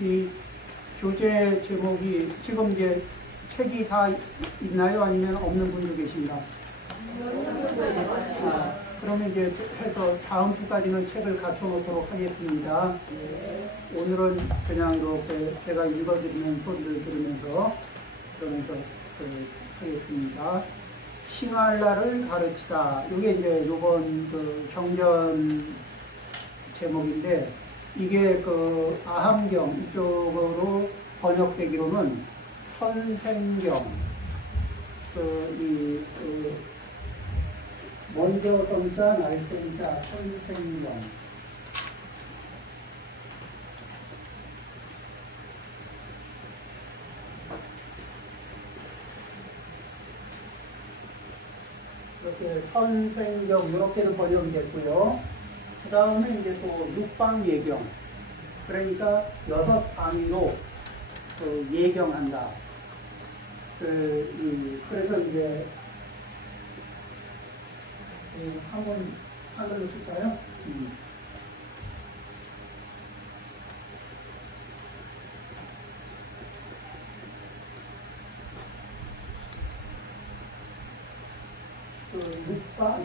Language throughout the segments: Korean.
이 교재 제목이 지금 이제 책이 다 있나요? 아니면 없는 분도 계신가? 그러면 이제 해서 다음 주까지는 책을 갖춰놓도록 하겠습니다. 오늘은 그냥 이렇게 제가 읽어드리는 소리를 들으면서 하겠습니다. 싱알라를 가르치다. 이게 이제 요번 그 경전 제목인데, 이게 그 아함경 이쪽으로 번역되기로는 선생경, 먼저 성자, 날성자, 선생경. 이렇게 선생경, 이렇게도 번역이 됐고요. 그 다음에 이제 또 육방예경. 그러니까 6방위로 예경한다. 그래서 이제 한번 한글로 쓸까요?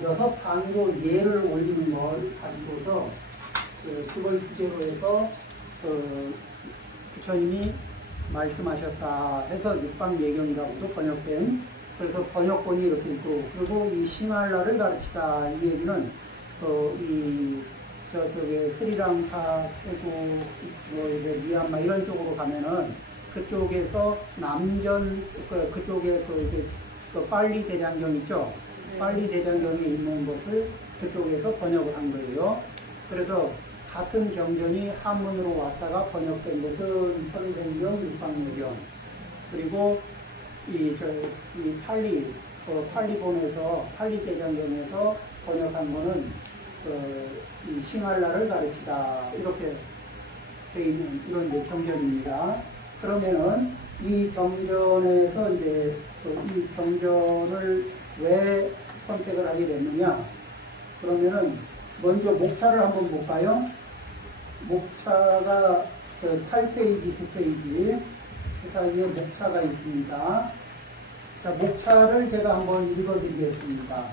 여섯 방위로 예를 올리는 걸 가지고서 그걸 주제로 해서 부처님이 말씀하셨다 해서 육방예경이라고도 번역된, 그래서 번역본이 이렇게 있고, 그리고 이 싱알라를 가르치다 이 얘기는 저쪽에 스리랑카, 태국, 미얀마 이런 쪽으로 가면은 그쪽에서 남전 그쪽에 빨리 대장경 있죠. 빨리 대장경에 있는 것을 그쪽에서 번역을 한 거예요. 그래서 같은 경전이 한문으로 왔다가 번역된 것은 선생경, 육방예경, 그리고 이 팔리본에서 팔리 대장경에서 번역한 거는 이 싱알라를 가르치다 이렇게 되어 있는 이런 이제 경전입니다. 그러면은 이 경전에서 이제 이 경전을 왜 선택을 하게 됐느냐? 그러면은 먼저 목차를 한번 볼까요? 목차가 8페이지, 9페이지 그 사이에 목차가 있습니다. 자, 목차를 제가 한번 읽어드리겠습니다.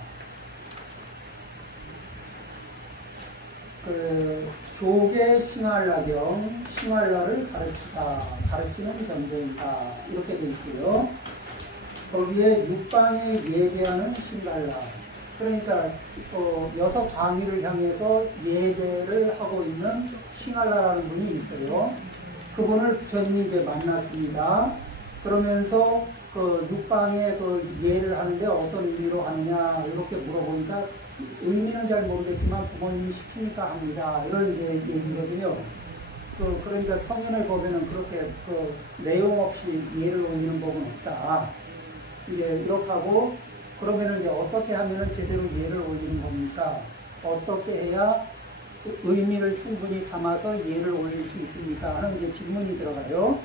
조계 싱알라경, 싱알라를 가르치다, 가르치는 경전이다 이렇게 되어 있고요. 거기에 육방에 예배하는 싱알라, 그러니까 6방위를 향해서 예배를 하고 있는 싱알라라는 분이 있어요. 그분을 부처님이 이제 만났습니다. 그러면서 육방에 예를 하는데 어떤 의미로 하느냐 이렇게 물어보니까 의미는 잘 모르겠지만 부모님이 시키니까 합니다. 이런 이제 얘기거든요. 그러니까 성현의 법에는 그렇게 내용 없이 예를 올리는 법은 없다. 이제 이렇게 하고, 그러면은 이제 어떻게 하면은 제대로 예를 올리는 겁니까? 어떻게 해야 의미를 충분히 담아서 예를 올릴 수 있습니까? 하는 이제 질문이 들어가요.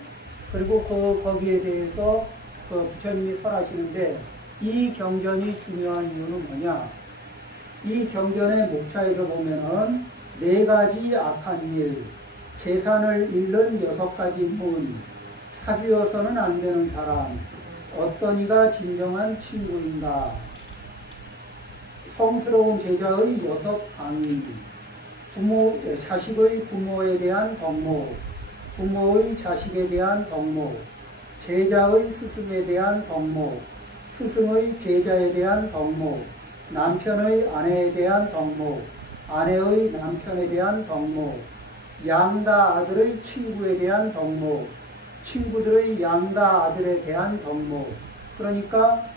그리고 거기에 대해서 부처님이 설하시는데, 이 경전이 중요한 이유는 뭐냐? 이 경전의 목차에서 보면은 4가지 악한 일, 재산을 잃는 6가지 문, 사귀어서는 안 되는 사람, 어떤 이가 진정한 친구인가, 성스러운 제자의 6방위, 자식의 부모에 대한 덕목, 부모의 자식에 대한 덕목, 제자의 스승에 대한 덕목, 스승의 제자에 대한 덕목, 남편의 아내에 대한 덕목, 아내의 남편에 대한 덕목, 양가 아들의 친구에 대한 덕목, 친구들의 양가 아들에 대한 덕목, 그러니까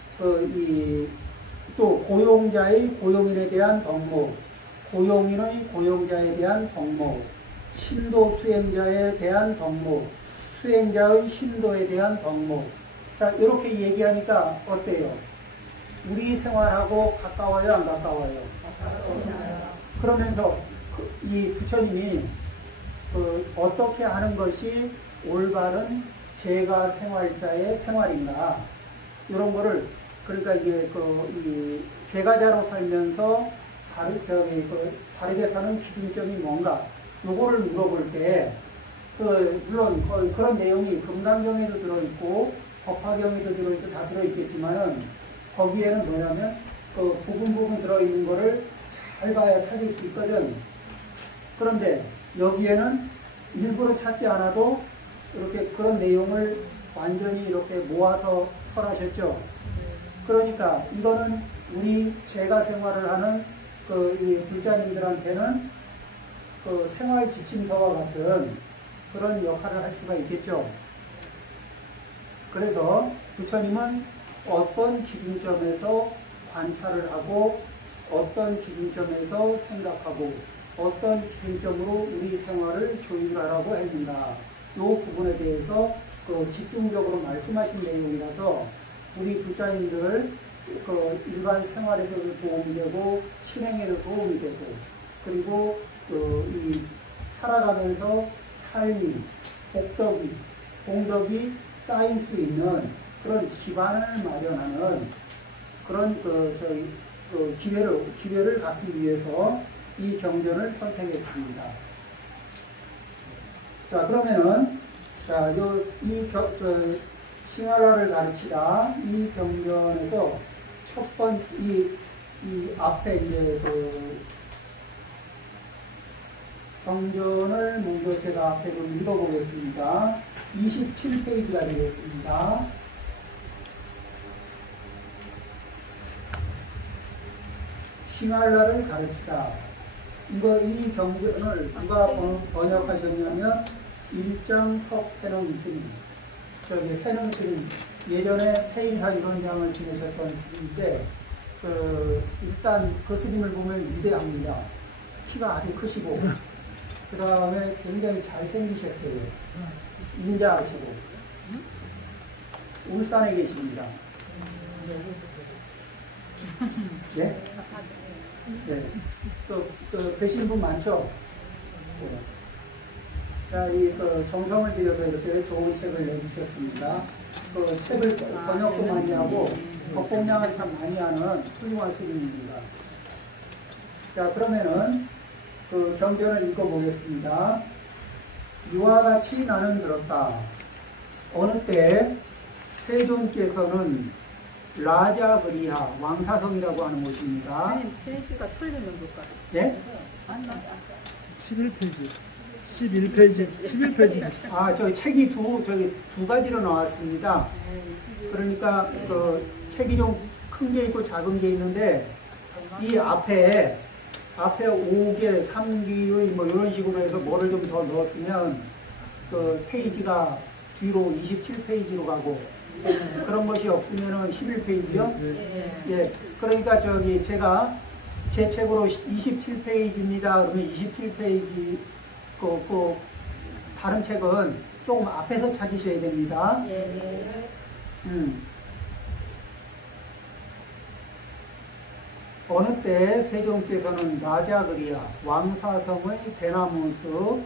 또 고용자의 고용인에 대한 덕목, 고용인의 고용자에 대한 덕목, 신도 수행자에 대한 덕목, 수행자의 신도에 대한 덕목. 자, 이렇게 얘기하니까 어때요? 우리 생활하고 가까워요, 안 가까워요? 그러면서 이 부처님이 어떻게 하는 것이 올바른 제가 생활자의 생활인가, 이런 거를, 그러니까 이게 제가자로 살면서 다르게 사는 기준점이 뭔가, 요거를 물어볼 때 물론 그런 내용이 금강경에도 들어있고 법화경에도 들어있고 다 들어있겠지만은 거기에는 뭐냐면 그 부분 들어있는 거를 잘 봐야 찾을 수 있거든. 그런데 여기에는 일부러 찾지 않아도 이렇게 그런 내용을 완전히 이렇게 모아서 설하셨죠. 그러니까 이거는 우리 제가 생활을 하는 이 불자님들한테는 그 생활 지침서와 같은 그런 역할을 할 수가 있겠죠. 그래서 부처님은 어떤 기준점에서 관찰을 하고 어떤 기준점에서 생각하고 어떤 기준점으로 우리 생활을 조율하라고 했는가, 이 부분에 대해서 집중적으로 말씀하신 내용이라서 우리 불자님들 일반 생활에서도 도움이 되고 실행에도 도움이 되고 그리고 이 살아가면서 삶이 복덕이 공덕이 쌓일 수 있는 그런 기반을 마련하는 그런 기회를 갖기 위해서 이 경전을 선택했습니다. 자, 그러면은 싱할라를 가르치다 이 경전에서 첫 번째 이 앞에 이제 경전을 먼저 제가 앞에 좀 읽어보겠습니다. 27페이지가 되겠습니다. 싱할라를 가르치다. 이 경전을 누가 번역하셨냐면 일장석 해농 스님. 해농 스님, 예전에 해인사 위원장을 지내셨던 스님인데, 일단 그 스님을 보면 위대합니다. 키가 아주 크시고, 그 다음에 굉장히 잘생기셨어요. 인자하시고. 울산에 계십니다. 네? 네. 계신 분 많죠? 네. 자, 정성을 들여서 이렇게 좋은 책을 내주셨습니다. 책을 번역도 많이 하고, 덕봉량을 참 많이 하는 훌륭한 스님입니다. 자, 그러면은, 경전을 읽어보겠습니다. 이와 같이 나는 들었다. 어느 때 세존께서는 라자그리하 왕사성이라고 하는 곳입니다. 선생님 페이지가 틀리는 것 같아요. 예? 11페이지. 11페이지. 아, 책이 두 가지로 나왔습니다. 그러니까 책이 좀 큰 게 있고 작은 게 있는데 이 앞에 5개, 3기의 뭐 이런 식으로 해서 뭐를 좀 더 넣었으면 페이지가 뒤로 27페이지로 가고 그런 것이 없으면은 11페이지요? 예. 그러니까 제가 제 책으로 27페이지입니다. 그러면 27페이지 다른 책은 조금 앞에서 찾으셔야 됩니다. 어느 때 세종께서는 라자그리아 왕사성의 대나무숲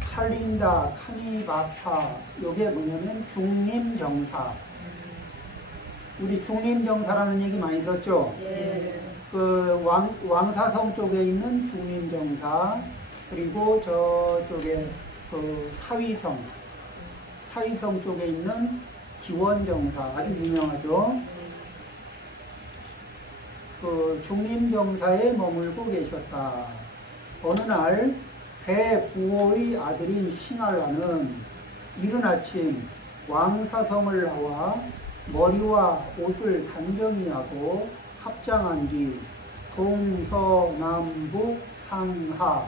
칼린다 카니바파, 요게 뭐냐면 중림정사. 우리 중림정사라는 얘기 많이 들었죠? 왕사성 쪽에 있는 중림정사, 그리고 저쪽에 사위성 쪽에 있는 기원정사, 아주 유명하죠? 중림정사에 머물고 계셨다. 어느 날 대부호의 아들인 싱할라는 이른 아침 왕사성을 나와 머리와 옷을 단정히 하고 합장한 뒤 동서남북 상하의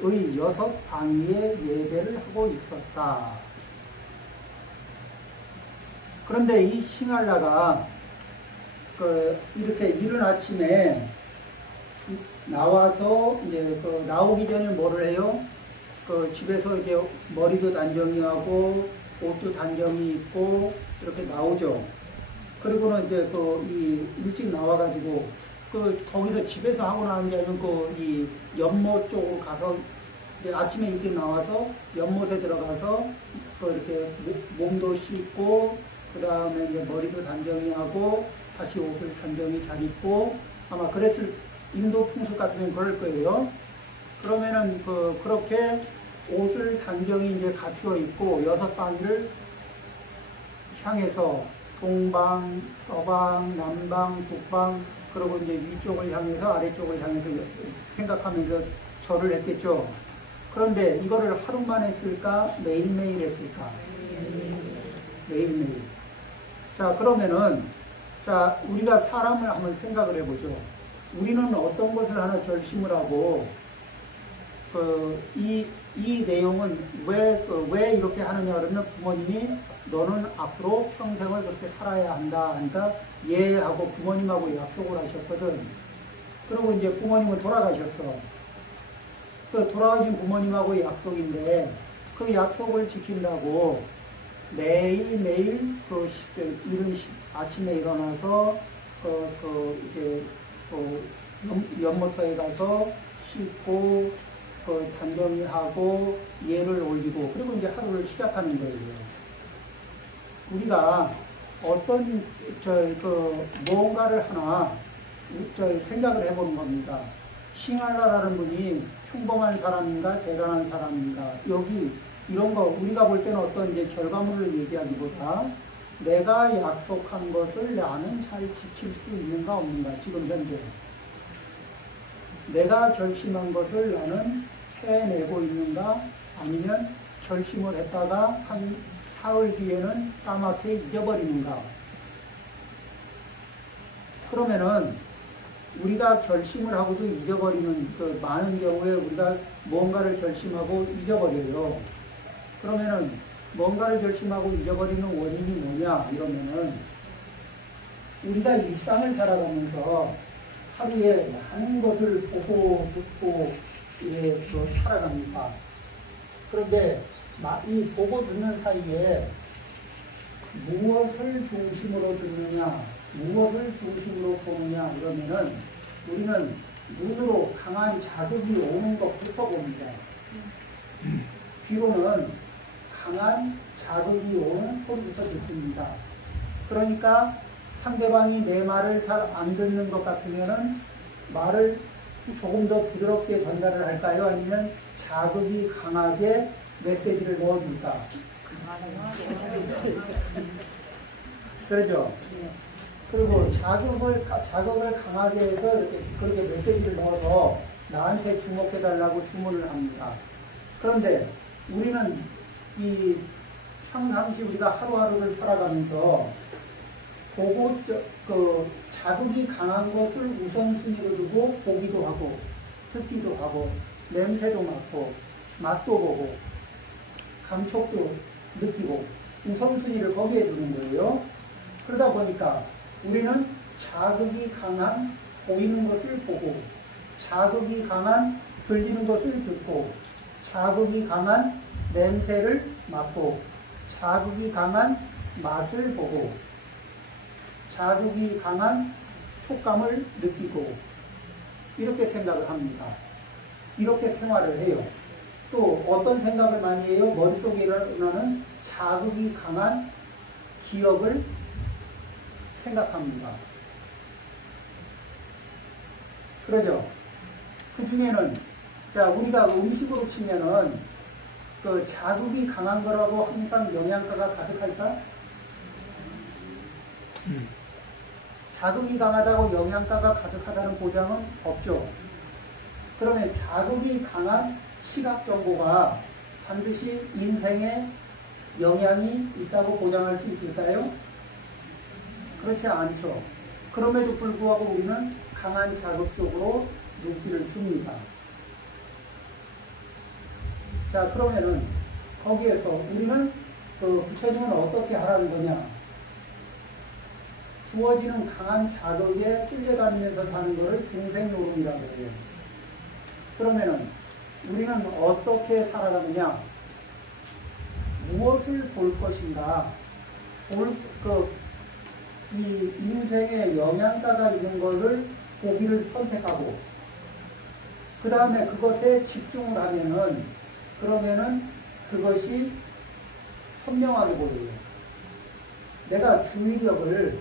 6방위의 예배를 하고 있었다. 그런데 이 싱할라가 이렇게 이른 아침에 나와서 이제 나오기 전에 뭐를 해요? 집에서 이제 머리도 단정히 하고 옷도 단정히 입고 이렇게 나오죠. 그리고는 이제 일찍 나와가지고 거기서 집에서 하고 나온 게 아니고 이 연못 쪽으로 가서 아침에 일찍 나와서 연못에 들어가서 이렇게 몸도 씻고 그 다음에 이제 머리도 단정히 하고 다시 옷을 단정히 잘 입고 아마 그랬을 인도 풍습 같으면 그럴 거예요. 그러면은 그렇게 옷을 단정히 이제 갖추어 입고 6방위를 향해서 동방, 서방, 남방, 북방, 그리고 이제 위쪽을 향해서 아래쪽을 향해서 생각하면서 절을 했겠죠. 그런데 이거를 하루만 했을까? 매일매일 했을까? 매일매일. 자, 그러면은, 자, 우리가 사람을 한번 생각을 해보죠. 우리는 어떤 것을 하나 결심을 하고, 이 내용은 왜 이렇게 하느냐 그러면 부모님이 너는 앞으로 평생을 그렇게 살아야 한다 하니까 예 하고 부모님하고 약속을 하셨거든. 그리고 이제 부모님은 돌아가셨어. 그 돌아가신 부모님하고 약속인데 그 약속을 지킨다고 매일매일 아침에 일어나서 이제 연못터에 가서 씻고 단정히 하고 예를 올리고 그리고 이제 하루를 시작하는 거예요. 우리가 어떤 무언가를 하나 생각을 해보는 겁니다. 싱할라라는 분이 평범한 사람인가 대단한 사람인가 여기 이런 거 우리가 볼 때는 어떤 이제 결과물을 얘기하기보다 내가 약속한 것을 나는 잘 지킬 수 있는가 없는가 지금 현재 내가 결심한 것을 나는 해내고 있는가 아니면 결심을 했다가 한 사흘 뒤에는 까맣게 잊어버리는가. 그러면은 우리가 결심을 하고도 잊어버리는 많은 경우에 우리가 뭔가를 결심하고 잊어버려요. 그러면은 뭔가를 결심하고 잊어버리는 원인이 뭐냐 이러면은 우리가 일상을 살아가면서 하루에 많은 것을 보고 듣고 살아갑니다. 그런데 이 보고 듣는 사이에 무엇을 중심으로 듣느냐, 무엇을 중심으로 보느냐 이러면은 우리는 눈으로 강한 자극이 오는 것부터 봅니다. 귀로는 강한 자극이 오는 소리부터 듣습니다. 그러니까 상대방이 내 말을 잘 안 듣는 것 같으면은 말을 조금 더 부드럽게 전달을 할까요? 아니면 자극이 강하게 메시지를 넣어줄까? 그러죠? 그리고 자극을 강하게 해서 이렇게 그렇게 메시지를 넣어서 나한테 주목해달라고 주문을 합니다. 그런데 우리는 평상시 우리가 하루하루를 살아가면서 보고 자극이 강한 것을 우선순위로 두고 보기도 하고 듣기도 하고 냄새도 맡고 맛도 보고 감촉도 느끼고 우선순위를 거기에 두는 거예요. 그러다 보니까 우리는 자극이 강한 보이는 것을 보고 자극이 강한 들리는 것을 듣고 자극이 강한 냄새를 맡고 자극이 강한 맛을 보고 자극이 강한 촉감을 느끼고 이렇게 생각을 합니다. 이렇게 생활을 해요. 또 어떤 생각을 많이 해요? 머릿속에 일어나는 자극이 강한 기억을 생각합니다. 그러죠? 그 중에는 자 우리가 음식으로 치면은 그 자극이 강한 거라고 항상 영양가가 가득할까? 자극이 강하다고 영양가가 가득하다는 보장은 없죠. 그러면 자극이 강한 시각 정보가 반드시 인생에 영향이 있다고 보장할 수 있을까요? 그렇지 않죠. 그럼에도 불구하고 우리는 강한 자극 쪽으로 눈길을 줍니다. 자, 그러면은 거기에서 우리는 부처님은 어떻게 하라는 거냐? 주어지는 강한 자극에 끌려다니면서 사는 것을 중생노름이라고 해요. 그러면은 우리는 어떻게 살아가느냐? 무엇을 볼 것인가? 이 인생에 영양가가 있는 것을 보기를 선택하고 그 다음에 그것에 집중을 하면은 그러면은 그것이 선명하게 보여요. 내가 주의력을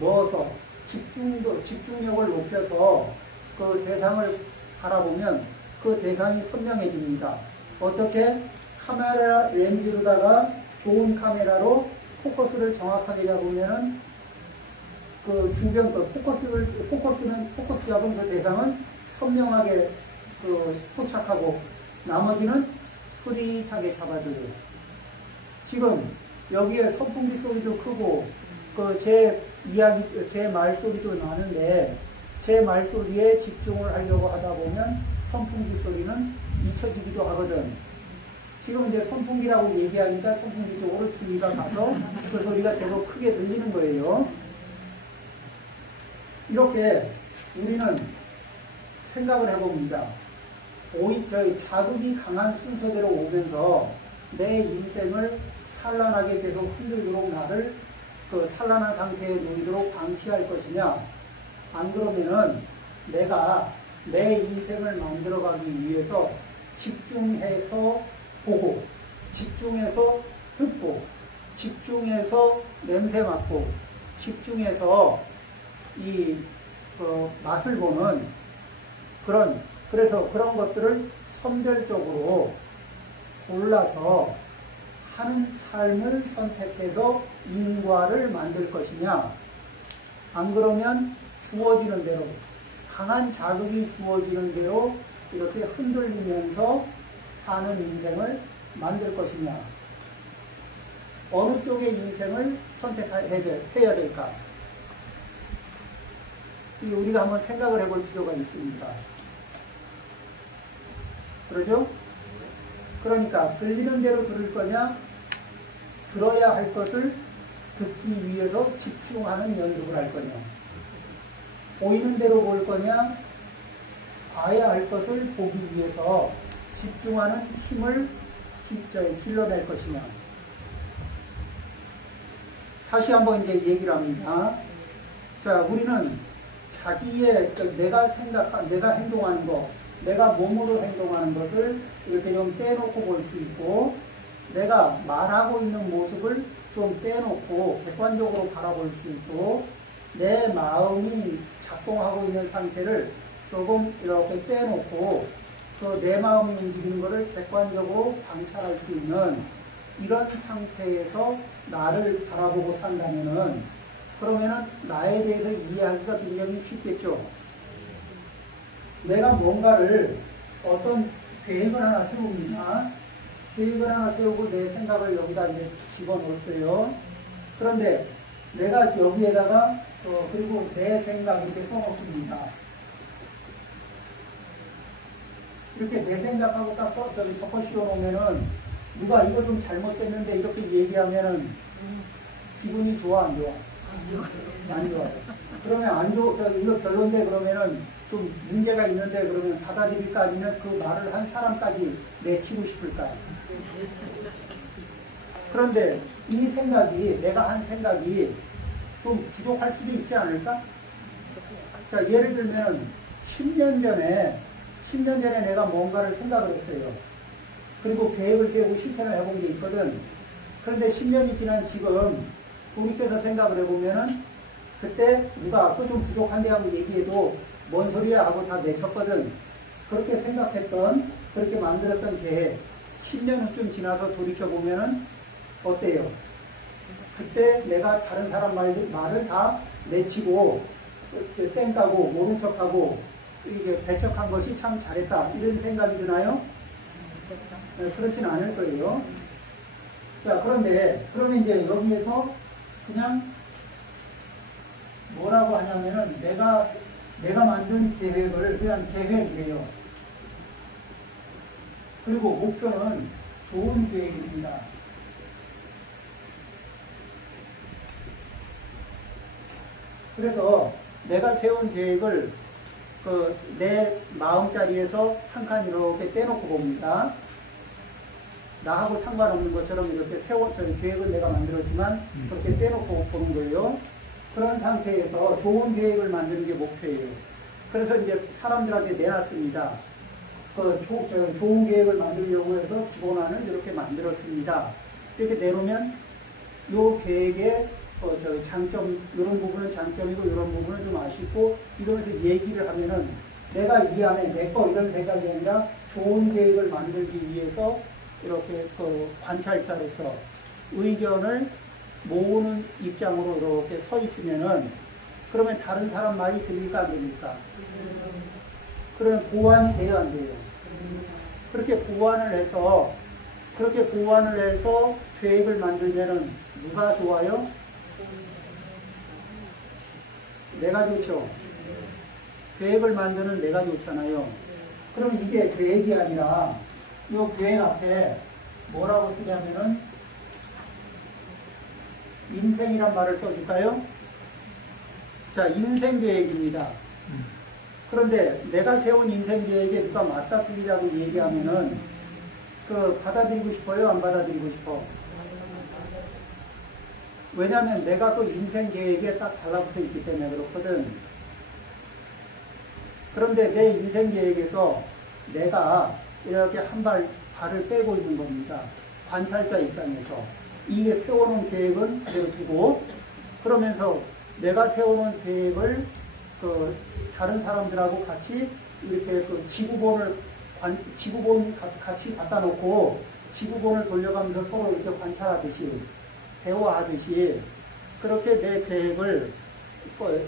넣어서 집중력을 높여서 그 대상을 바라보면 그 대상이 선명해집니다. 어떻게? 카메라 렌즈로다가 좋은 카메라로 포커스를 정확하게 잡으면은 그 주변 포커스 잡은 그 대상은 선명하게 포착하고 나머지는 흐릿하게 잡아줘요. 지금 여기에 선풍기 소리도 크고 제 말소리도 나는데 제 말소리에 집중을 하려고 하다 보면 선풍기 소리는 잊혀지기도 하거든. 지금 이제 선풍기라고 얘기하니까 선풍기 쪽으로 주의가 가서 그 소리가 제법 크게 들리는 거예요. 이렇게 우리는 생각을 해봅니다. 자극이 강한 순서대로 오면서 내 인생을 산란하게 계속 흔들도록 나를 그 산란한 상태에 놓이도록 방치할 것이냐, 안 그러면은 내가 내 인생을 만들어가기 위해서 집중해서 보고, 집중해서 듣고, 집중해서 냄새 맡고, 집중해서 맛을 보는 그래서 그런 것들을 선별적으로 골라서 하는 삶을 선택해서 인과를 만들 것이냐, 안 그러면 주어지는 대로, 강한 자극이 주어지는 대로 이렇게 흔들리면서 사는 인생을 만들 것이냐, 어느 쪽의 인생을 선택해야 될까? 우리가 한번 생각을 해볼 필요가 있습니다. 그러죠? 그러니까 들리는 대로 들을 거냐, 들어야 할 것을 듣기 위해서 집중하는 연습을 할 거냐, 보이는 대로 볼 거냐, 봐야 할 것을 보기 위해서 집중하는 힘을 길러낼 것이냐. 다시 한번 이제 얘기를 합니다. 자, 우리는 자기의 내가 행동하는 것, 내가 몸으로 행동하는 것을 이렇게 좀 떼놓고 볼 수 있고, 내가 말하고 있는 모습을 좀 떼놓고 객관적으로 바라볼 수 있고, 내 마음이 작동하고 있는 상태를 조금 이렇게 떼놓고 내 마음이 움직이는 것을 객관적으로 관찰할 수 있는 이런 상태에서 나를 바라보고 산다면은, 그러면은 나에 대해서 이해하기가 굉장히 쉽겠죠. 내가 뭔가를 어떤 계획을 하나 세웁니다. 계획을 하나 세우고 내 생각을 여기다 이제 집어넣었어요. 그런데 내가 여기에다가 그리고 내 생각 이렇게 써놓습니다. 이렇게 내 생각하고 딱 적어 씌워 놓으면은 누가 이거 좀 잘못됐는데 이렇게 얘기하면은 기분이 좋아, 안 좋아? 안 좋아요. 그러면 이거 별론데 그러면은 좀 문제가 있는데 그러면 받아들일까, 아니면 그 말을 한 사람까지 내치고 싶을까? 그런데 이 생각이, 내가 한 생각이 좀 부족할 수도 있지 않을까? 자, 예를 들면 10년 전에 내가 뭔가를 생각을 했어요. 그리고 계획을 세우고 실천을 해본 게 있거든. 그런데 10년이 지난 지금 돌이켜서 생각을 해보면은 그때 누가 또 좀 부족한데 하고 얘기해도 뭔 소리야 하고 다 내쳤거든. 그렇게 생각했던, 그렇게 만들었던 계획 10년 후쯤 지나서 돌이켜보면은 어때요? 그때 내가 다른 사람 말을 다 내치고 쌩까고 모른 척하고 이게 배척한 것이 참 잘했다, 이런 생각이 드나요? 네, 그렇진 않을 거예요. 자, 그런데 그러면 이제 여기에서 그냥 뭐라고 하냐면은 내가 만든 계획을 그냥 계획이래요. 그리고 목표는 좋은 계획입니다. 그래서 내가 세운 계획을 내 마음자리에서 한 칸 이렇게 떼놓고 봅니다. 나하고 상관없는 것처럼 이렇게 계획은 내가 만들었지만 그렇게 떼놓고 보는 거예요. 그런 상태에서 좋은 계획을 만드는 게 목표예요. 그래서 이제 사람들한테 내놨습니다. 좋은 계획을 만들려고 해서 기본안을 이렇게 만들었습니다. 이렇게 내놓으면 이 계획의 장점, 이런 부분은 장점이고 이런 부분은 좀 아쉽고 이러면서 얘기를 하면은 내가 이 안에 내 거 이런 생각이 아니라 좋은 계획을 만들기 위해서 이렇게 그 관찰자로서 의견을 모으는 입장으로 이렇게 서 있으면은 그러면 다른 사람 말이 들릴까 안 들릴까? 그러면 보완이 돼야 안 돼요. 그렇게 보완을 해서 계획을 만들면은 누가 좋아요? 내가 좋죠. 계획을 만드는 내가 좋잖아요. 그럼 이게 계획이 아니라 이 계획 앞에 뭐라고 쓰냐면은 인생이란 말을 써줄까요? 자, 인생 계획입니다. 그런데 내가 세운 인생 계획에 누가 맞다 틀리라고 얘기하면은 그 받아들이고 싶어요? 안 받아들이고 싶어? 왜냐하면 내가 그 인생 계획에 딱 달라붙어 있기 때문에 그렇거든. 그런데 내 인생 계획에서 내가 이렇게 발을 빼고 있는 겁니다. 관찰자 입장에서. 이게 세워놓은 계획은 그대로 두고, 그러면서 내가 세워놓은 계획을 그 다른 사람들하고 같이 이렇게 그 지구본 같이 갖다 놓고 지구본을 돌려가면서 서로 이렇게 관찰하듯이 대화하듯이 그렇게 내 계획을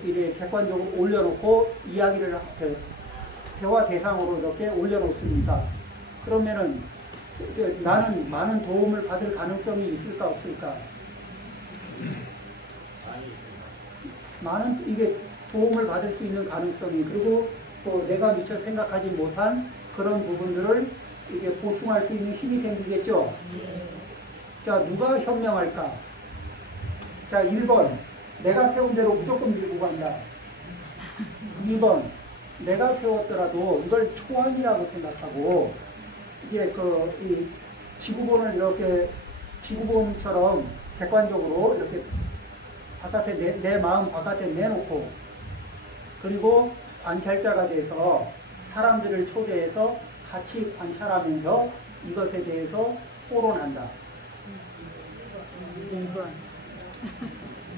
이렇게 객관적으로 올려놓고 이야기를 대화 대상으로 이렇게 올려놓습니다. 그러면은 나는 많은 도움을 받을 가능성이 있을까 없을까? 많은 이게 도움을 받을 수 있는 가능성이, 그리고 또 내가 미처 생각하지 못한 그런 부분들을 이게 보충할 수 있는 힘이 생기겠죠. 자, 누가 현명할까? 자, 1번 내가 세운 대로 무조건 밀고 간다. 2번 내가 세웠더라도 이걸 초안이라고 생각하고 이게 이 지구본을 이렇게 지구본처럼 객관적으로 이렇게 바깥에 내 마음 바깥에 내놓고, 그리고 관찰자가 돼서 사람들을 초대해서 같이 관찰하면서 이것에 대해서 토론한다.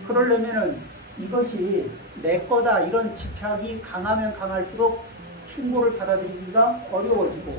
그러려면은 이것이 내 거다 이런 집착이 강하면 강할수록 충고를 받아들이기가 어려워지고,